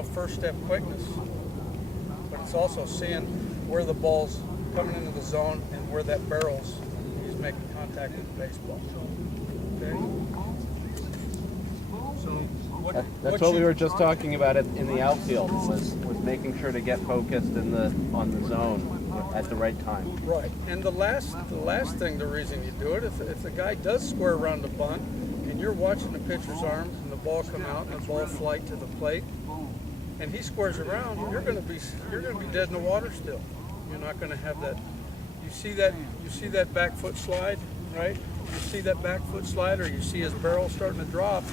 off first step quickness, but it's also seeing where the ball's coming into the zone and where that barrel's he's making contact with the baseball. Okay. So that's what we were just talking about in the outfield was making sure to get focused on the zone at the right time. Right. And the last thing, the reason you do it, if the guy does square around the bunt and you're watching the pitcher's arms and the ball come out and the ball flight to the plate and he squares around, you're going to be dead in the water still. You're not going to have that. You see that back foot slide, right? You see that back foot slide, or you see his barrel starting to drop.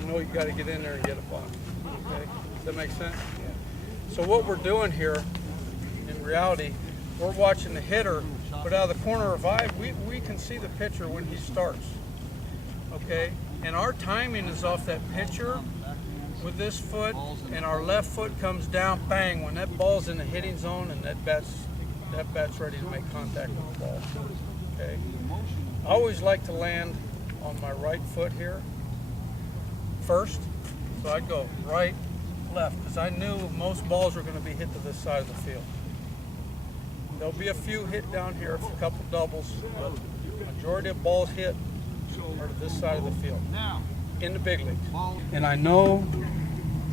You know you got to get in there and get a bunt. Okay, does that make sense? Yeah. So what we're doing here, in reality, we're watching the hitter, but out of the corner of eye, we can see the pitcher when he starts. Okay, and our timing is off that pitcher with this foot, and our left foot comes down, bang, when that ball's in the hitting zone and that bat's ready to make contact with the ball. Okay, I always like to land on my right foot here first, so I'd go right, left, because I knew most balls were going to be hit to this side of the field. There'll be a few hit down here, a couple doubles, but the majority of balls hit are to this side of the field in the big leagues. And I know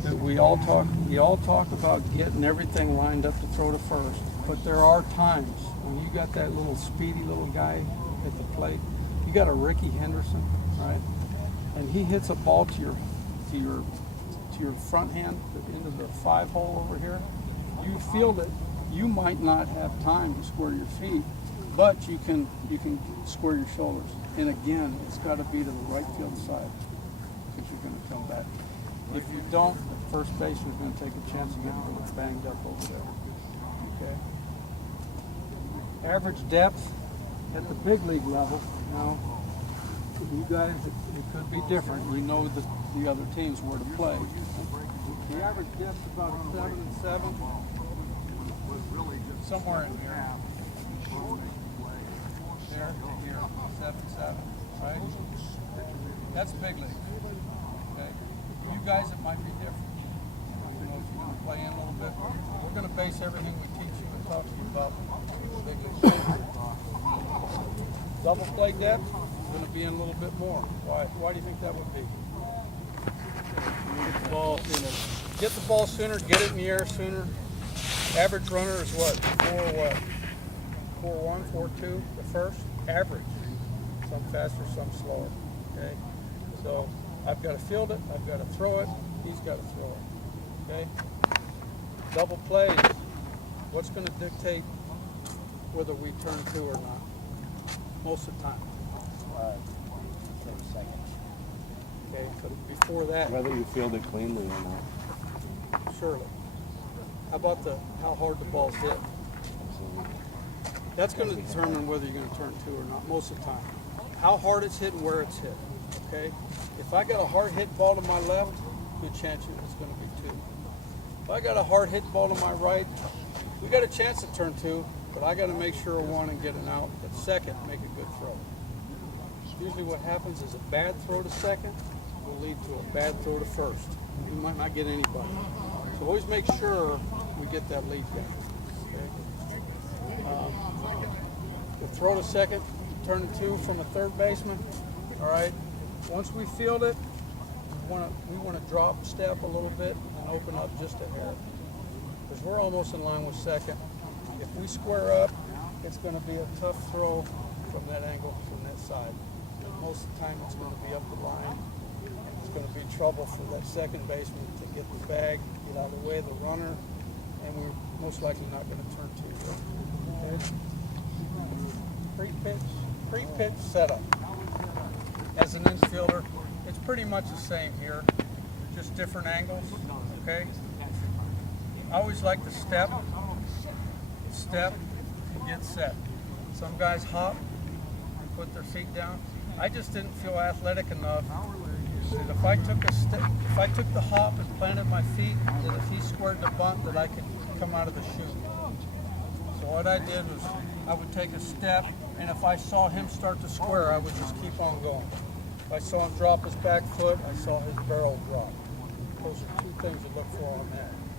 that we all talk about getting everything lined up to throw to first, but there are times when you got that little speedy little guy at the plate. You got a Ricky Henderson, right? And he hits a ball to your front hand into the 5-hole over here. You field it. You might not have time to square your feet, but you can square your shoulders. And again, it's got to be to the right field side because you're going to come back. If you don't, the first baseman's going to take a chance of getting a little banged up over there. Okay. Average depth at the big league level, you know, you guys, it could be different. We know the other teams where to play. The average depth's about a 7 and 7. Somewhere in here. There, here, 7-7, right? That's big league. Okay. You guys, it might be different. You know, if you want to play in a little bit, we're going to base everything we teach you and talk to you about big league. Double play depth is going to be in a little bit more. Why do you think that would be? Get the ball sooner. Get the ball sooner. Get it in the air sooner. Average runner is what? 4-1, 4-2, the first? Average. Some faster, some slower. Okay? So I've got to field it, I've got to throw it, he's got to throw it. Okay? Double plays. What's going to dictate whether we turn 2 or not? Most of the time. 30 seconds. Okay, but before that, Whether you field it cleanly or not. surely. How about how hard the ball's hit? That's going to determine whether you're going to turn 2 or not, most of the time. How hard it's hit and where it's hit, okay? If I got a hard hit ball to my left, good chance it's going to be 2. If I got a hard hit ball to my right, we got a chance to turn 2, but I got to make sure 1 and get an out. At second, make a good throw. Usually what happens is a bad throw to second will lead to a bad throw to first. You might not get anybody. So always make sure we get that lead down. Okay? The throw to second, turn to 2 from a third baseman. All right. Once we field it, we want to drop step a little bit and open up just a hair, because we're almost in line with second. If we square up, it's going to be a tough throw from that angle, from that side. Most of the time, it's going to be up the line. It's going to be trouble for that second baseman to get the bag, get out of the way of the runner, and we're most likely not going to turn 2. Okay? Pre-pitch setup. As an infielder, it's pretty much the same here, just different angles. Okay. I always like to step, and get set. Some guys hop and put their feet down. I just didn't feel athletic enough that if I took the hop and planted my feet, that if he squared the bunt, that I could come out of the chute. So what I did was I would take a step, and if I saw him start to square, I would just keep on going. If I saw him drop his back foot, I saw his barrel drop. Those are 2 things you look for on that.